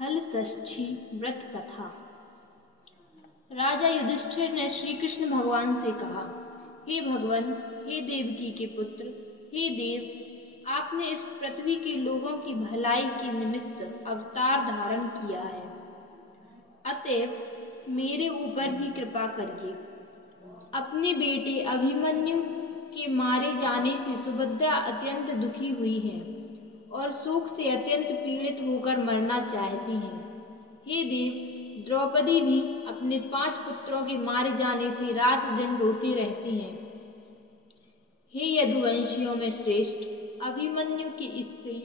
हल षष्ठी व्रत कथा। राजा युधिष्ठिर ने श्री कृष्ण भगवान से कहा, हे भगवान, हे देवकी के पुत्र, हे देव, आपने इस पृथ्वी के लोगों की भलाई के निमित्त अवतार धारण किया है, अतएव मेरे ऊपर भी कृपा करिए। अपने बेटे अभिमन्यु के मारे जाने से सुभद्रा अत्यंत दुखी हुई है और शोक से अत्यंत पीड़ित होकर मरना चाहती हैं। हे देव, द्रौपदी भी अपने 5 पुत्रों के मारे जाने से रात दिन रोती रहती हैं। हे यदुवंशियों में श्रेष्ठ, अभिमन्यु की स्त्री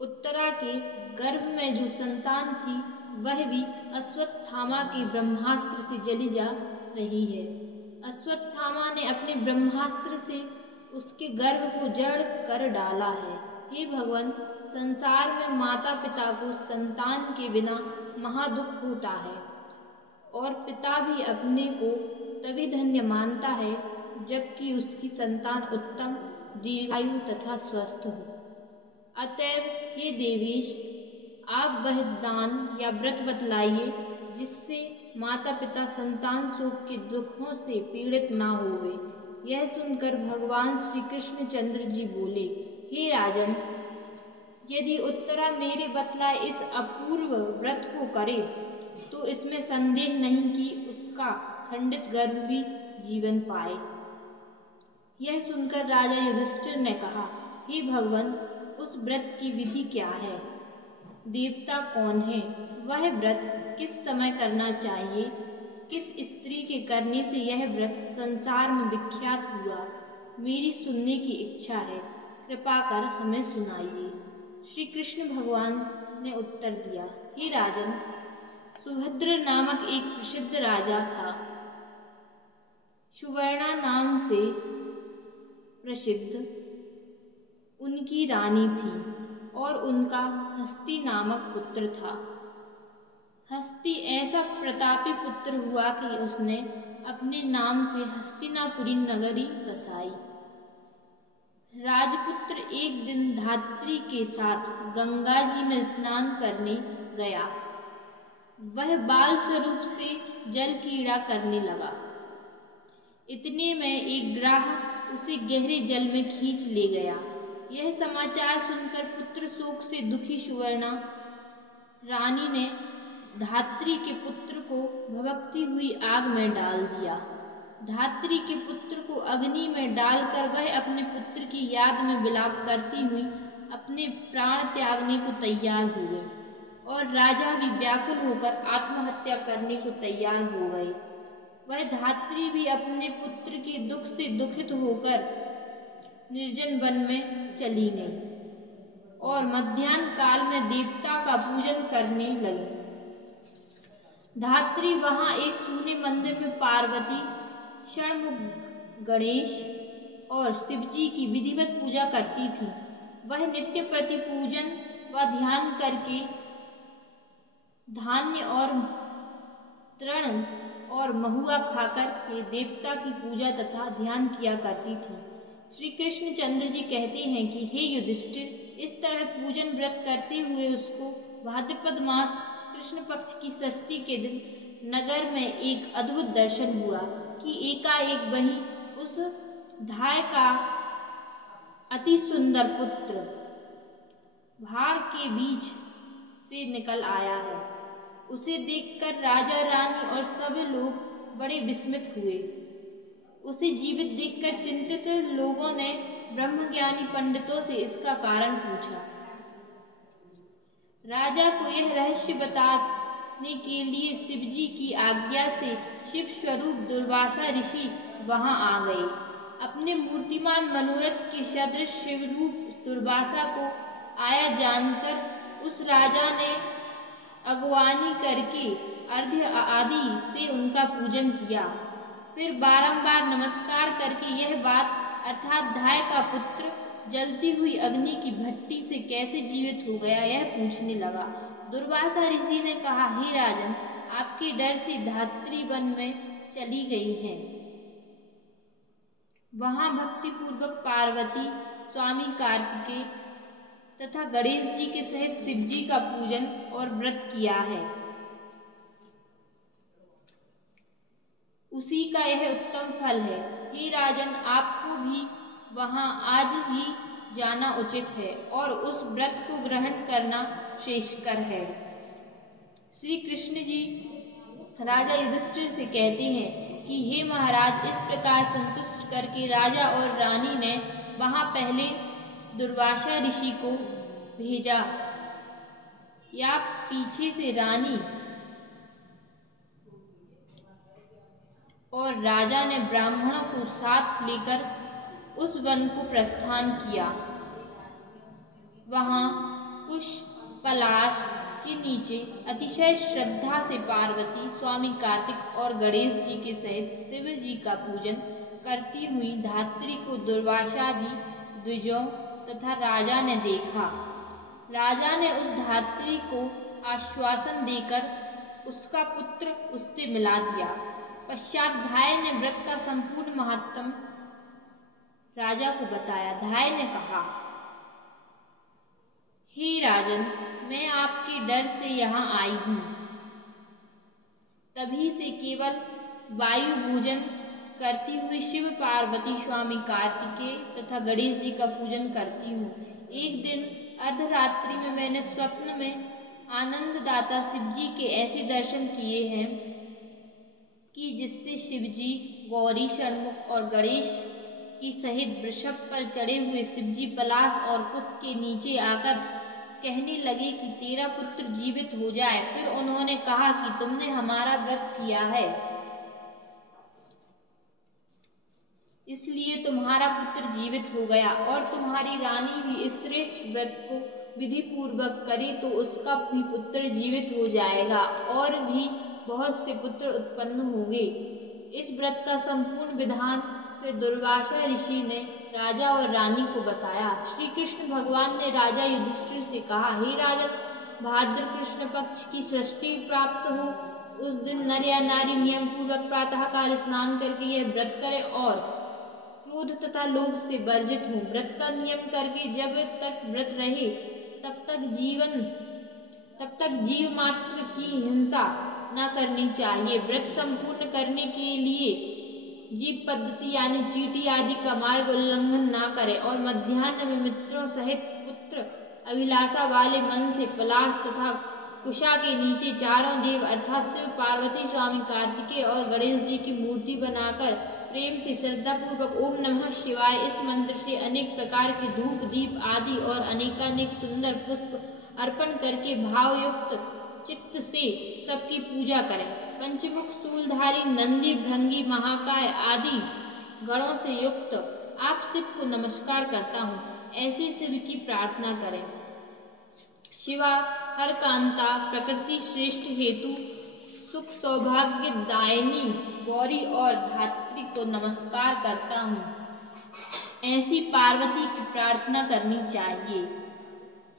उत्तरा के गर्भ में जो संतान थी वह भी अश्वत्थामा के ब्रह्मास्त्र से जली जा रही है। अश्वत्थामा ने अपने ब्रह्मास्त्र से उसके गर्भ को जड़ कर डाला है। हे भगवान, संसार में माता पिता को संतान के बिना महादुख होता है और पिता भी अपने को तभी धन्य मानता है जबकि उसकी संतान उत्तम, दीर्घायु तथा स्वस्थ हो। अतएव हे देवेश, आप वह दान या व्रत बतलाइए जिससे माता पिता संतान शोक के दुखों से पीड़ित ना होवे। यह सुनकर भगवान श्री कृष्ण चंद्र जी बोले, हे राजन, यदि उत्तरा मेरे बतलाए इस अपूर्व व्रत को करे तो इसमें संदेह नहीं कि उसका खंडित गर्भ भी जीवन पाए। यह सुनकर राजा युधिष्ठिर ने कहा, हे भगवान, उस व्रत की विधि क्या है? देवता कौन है? वह व्रत किस समय करना चाहिए? किस स्त्री के करने से यह व्रत संसार में विख्यात हुआ? मेरी सुनने की इच्छा है, कृपा कर हमें सुनाइए। श्री कृष्ण भगवान ने उत्तर दिया, हे राजन, सुभद्र नामक एक प्रसिद्ध राजा था। सुवर्णा नाम से प्रसिद्ध उनकी रानी थी और उनका हस्ती नामक पुत्र था। हस्ती ऐसा प्रतापी पुत्र हुआ कि उसने अपने नाम से हस्तिनापुरी नगरी बसाई। राजपुत्र एक दिन धात्री के साथ गंगा जी में स्नान करने गया। वह बाल स्वरूप से जल क्रीड़ा करने लगा। इतने में एक ग्राह उसे गहरे जल में खींच ले गया। यह समाचार सुनकर पुत्र शोक से दुखी सुवर्णा रानी ने धात्री के पुत्र को भभकती हुई आग में डाल दिया। धात्री के पुत्र को अग्नि में डालकर वह अपने पुत्र की याद में विलाप करती हुई अपने प्राण त्यागने को तैयार हो गई और राजा भी व्याकुल होकर आत्महत्या करने को तैयार हो गए। वह धात्री भी अपने पुत्र के दुख से दुखित होकर निर्जन वन में चली गई और मध्याह्न काल में देवता का पूजन करने लगी। धात्री वहां एक सूने मंदिर में पार्वती, षणमुख गणेश और शिवजी की विधिवत पूजा करती थी। वह नित्य प्रति पूजन व ध्यान करके धान्य और तृण और महुआ खाकर ये देवता की पूजा तथा ध्यान किया करती थी। श्री कृष्ण चंद्र जी कहते हैं कि हे युधिष्ठिर, इस तरह पूजन व्रत करते हुए उसको भाद्रपद मास कृष्ण पक्ष की षष्ठी के दिन नगर में एक अद्भुत दर्शन हुआ कि एकाएक वहीं उस धाय का अति सुंदर पुत्र भार के बीच से निकल आया है। उसे देखकर राजा रानी और सभी लोग बड़े विस्मित हुए। उसे जीवित देखकर चिंतित लोगों ने ब्रह्मज्ञानी पंडितों से इसका कारण पूछा। राजा को यह रहस्य बताने के लिए शिवजी की आज्ञा से शिव स्वरूप दुर्वासा ऋषि वहां आ गए। अपने मूर्तिमान मनोरथ के सदृश शिवरूप दुर्वासा को आया जानकर उस राजा ने अगवानी करके अर्घ्य आदि से उनका पूजन किया। फिर बारंबार नमस्कार करके यह बात अर्थात धाय का पुत्र जलती हुई अग्नि की भट्टी से कैसे जीवित हो गया यह पूछने लगा। दुर्वासा ऋषि ने कहा, हे राजन, आपके डर से धात्री वन में चली गई हैं। वहां भक्ति पूर्वक पार्वती, स्वामी कार्तिकेय तथा गणेश जी के सहित शिव जी का पूजन और व्रत किया है, उसी का यह उत्तम फल है। हे राजन, आपको भी वहां आज ही जाना उचित है और उस व्रत को ग्रहण करना श्रेष्ठकर है। श्री कृष्ण जी राजा युधिष्ठिर से कहते हैं कि हे महाराज, इस प्रकार संतुष्ट करके राजा और रानी ने वहां पहले दुर्वासा ऋषि को भेजा या पीछे से रानी और राजा ने ब्राह्मणों को साथ लेकर उस वन को प्रस्थान किया। वहां पुष्प पलाश के नीचे अतिशय श्रद्धा से पार्वती स्वामी कार्तिक और गणेश जी के सहित शिव जी का पूजन करती हुई धात्री को दुर्वासादि द्विजों तथा राजा ने देखा। राजा ने उस धात्री को आश्वासन देकर उसका पुत्र उससे मिला दिया। पश्चात धाय ने व्रत का संपूर्ण महात्म राजा को बताया। धाय ने कहा, हे राजन, मैं आपके डर से यहाँ आई हूँ। तभी से केवल वायु भोजन करती हुई शिव पार्वती स्वामी कार्तिकेय तथा गणेश जी का पूजन करती हूँ। एक दिन अर्धरात्रि में मैंने स्वप्न में आनंददाता शिव जी के ऐसे दर्शन किए हैं कि जिससे शिव जी गौरी षणमुख और गणेश की सहित वृषभ पर चढ़े हुए शिव जी पलाश और पुष्प के नीचे आकर कहने लगे कि तेरा पुत्र जीवित हो जाए। फिर उन्होंने कहा कि तुमने हमारा व्रत किया है, इसलिए तुम्हारा पुत्र जीवित हो गया, और तुम्हारी रानी भी इस श्रेष्ठ व्रत को विधि पूर्वक करे तो उसका भी पुत्र जीवित हो जाएगा और भी बहुत से पुत्र उत्पन्न होंगे। इस व्रत का संपूर्ण विधान फिर दुर्वासा ऋषि ने राजा और रानी को बताया। श्री कृष्ण भगवान ने राजा युधिष्ठिर से कहा, हे राजन, भाद्र कृष्ण पक्ष की षष्ठी प्राप्त हो उस दिन नर या नारी नियम पूर्वक प्रातः काल स्नान करके यह व्रत करे और क्रोध तथा लोभ से वर्जित हो। व्रत का नियम करके जब तक व्रत रहे तब तक जीव मात्र की हिंसा न करनी चाहिए। व्रत संपूर्ण करने के लिए जीव पद्धति यानी चींटी आदि का मार्ग उल्लंघन न करे और मध्याह्न में मित्रों सहित पुत्र अभिलाषा वाले मन से पलाश तथा कुशा के नीचे चारों देव अर्थात शिव पार्वती स्वामी कार्तिकेय और गणेश जी की मूर्ति बनाकर प्रेम से श्रद्धा पूर्वक ओम नमः शिवाय इस मंत्र से अनेक प्रकार के धूप दीप आदि और अनेकानेक सुंदर पुष्प अर्पण करके भावयुक्त चित्त से सबकी पूजा करें। पंचमुख सूलधारी नंदी भृंगी महाकाय आदि गणों से युक्त आप शिव को नमस्कार करता हूँ, ऐसे शिव की प्रार्थना करें। शिवा हर कांता प्रकृति श्रेष्ठ हेतु सुख सौभाग्य दायिनी गौरी और धात्री को नमस्कार करता हूँ, ऐसी पार्वती की प्रार्थना करनी चाहिए।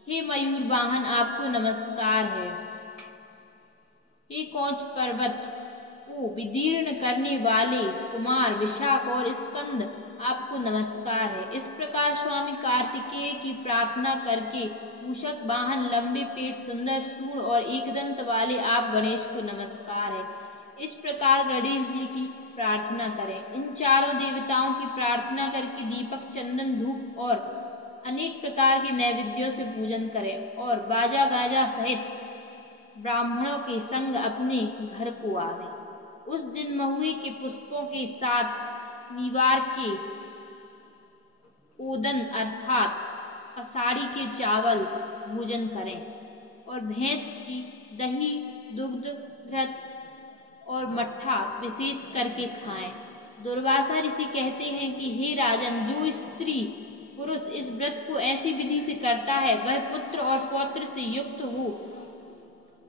हे मयूर वाहन, आपको नमस्कार है। हे कौच पर्वत को विदीर्ण करने वाले कुमार विशाख और स्कंद, आपको नमस्कार है। इस प्रकार स्वामी कार्तिकेय की प्रार्थना करके मूषक वाहन लंबे पेट सुंदर सूंड और एकदंत वाले आप गणेश को नमस्कार है। इस प्रकार गणेश जी की प्रार्थना करें। इन चारों देवताओं की प्रार्थना करके दीपक चंदन धूप और अनेक प्रकार के नैवेद्यों से पूजन करें और बाजा गाजा सहित ब्राह्मणों के संग अपने घर को आवे। उस दिन महुए के पुष्पों के साथ नीवार के ओदन अर्थात अषाढ़ी के चावल भोजन करें और भैंस की दही दुग्ध घृत और मट्ठा विशेष करके खाएं। दुर्वासा ऋषि कहते हैं कि हे राजन, जो स्त्री पुरुष इस व्रत को ऐसी विधि से करता है वह पुत्र और पौत्र से युक्त हो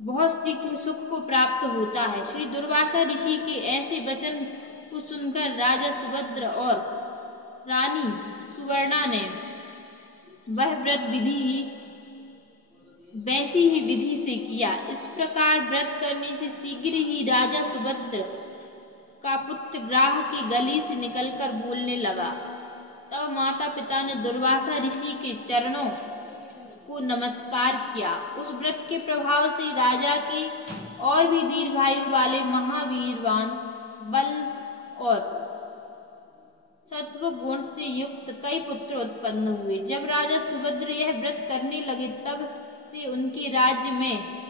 बहुत शीघ्र सुख को प्राप्त होता है। श्री दुर्वासा ऋषि के ऐसे वचन को सुनकर राजा सुभद्र और रानी सुवर्णा ने वह व्रत वैसी ही विधि से किया। इस प्रकार व्रत करने से शीघ्र ही राजा सुभद्र का पुत्र ग्राह के गले से निकलकर बोलने लगा। तब माता पिता ने दुर्वासा ऋषि के चरणों को नमस्कार किया। उस व्रत के प्रभाव से राजा के और भी दीर्घायु वाले महावीरवान बल और सत्व गुण से युक्त कई पुत्र उत्पन्न हुए। जब राजा सुभद्र यह व्रत करने लगे तब से उनके राज्य में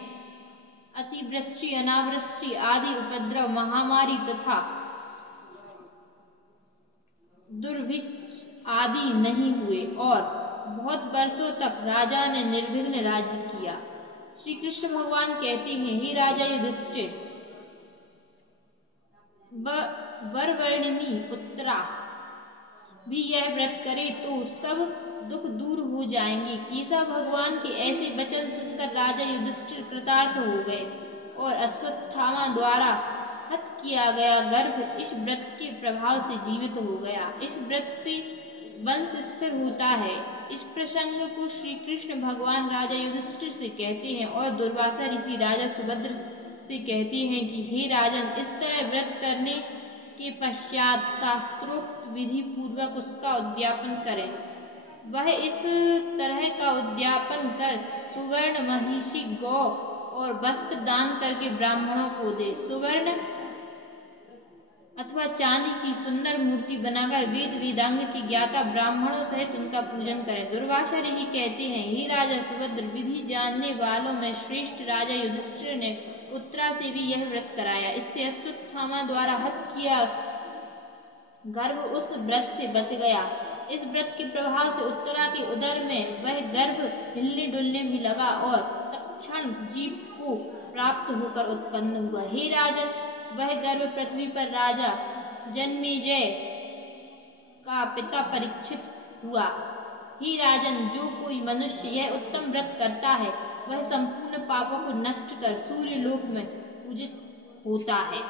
अतिवृष्टि, अनावृष्टि आदि उपद्रव, महामारी तथा दुर्भिक्ष आदि नहीं हुए और बहुत वर्षों तक राजा ने निर्विघ्न राज्य किया। श्री कृष्ण भगवान कहते हैं, हे राजा युधिष्ठिर, वरवर्णिनी उत्तरा भी यह व्रत करे तो सब दुख दूर हो जाएंगे। केशव भगवान के ऐसे वचन सुनकर राजा युधिष्ठिर कृतार्थ हो गए और अश्वत्थामा द्वारा हत किया गया गर्भ इस व्रत के प्रभाव से जीवित हो गया। इस व्रत से वंश स्थिर होता है। इस प्रसंग को श्री कृष्ण भगवान राजा युधिष्ठिर से कहते हैं और दुर्वासा ऋषि राजा सुभद्र से कहते हैं कि हे राजन, इस तरह व्रत करने के पश्चात शास्त्रोक्त विधि पूर्वक उसका उद्यापन करें। वह इस तरह का उद्यापन कर सुवर्ण, महिषी, गौ और वस्त्र दान करके ब्राह्मणों को दे। सुवर्ण अथवा चांदी की सुंदर मूर्ति बनाकर वेद वेदांग की ज्ञाता ब्राह्मणों सहित उनका पूजन करें। दुर्वासा ऋषि कहते हैं, हे राजा सुभद्र, विधि जानने वालों में श्रेष्ठ राजा युधिष्ठिर ने उत्तरा से भी यह व्रत कराया। इससे अश्वत्थामा द्वारा हत किया गर्भ उस व्रत से बच गया। इस व्रत के प्रभाव से उत्तरा के उदर में वह गर्भ हिलने डुलने भी लगा और तत्क्षण जीव को प्राप्त होकर उत्पन्न हुआ। हे राजन, वह गर्भ पृथ्वी पर राजा जन्मेजय का पिता परीक्षित हुआ। हे राजन, जो कोई मनुष्य यह उत्तम व्रत करता है वह संपूर्ण पापों को नष्ट कर सूर्य लोक में पूजित होता है।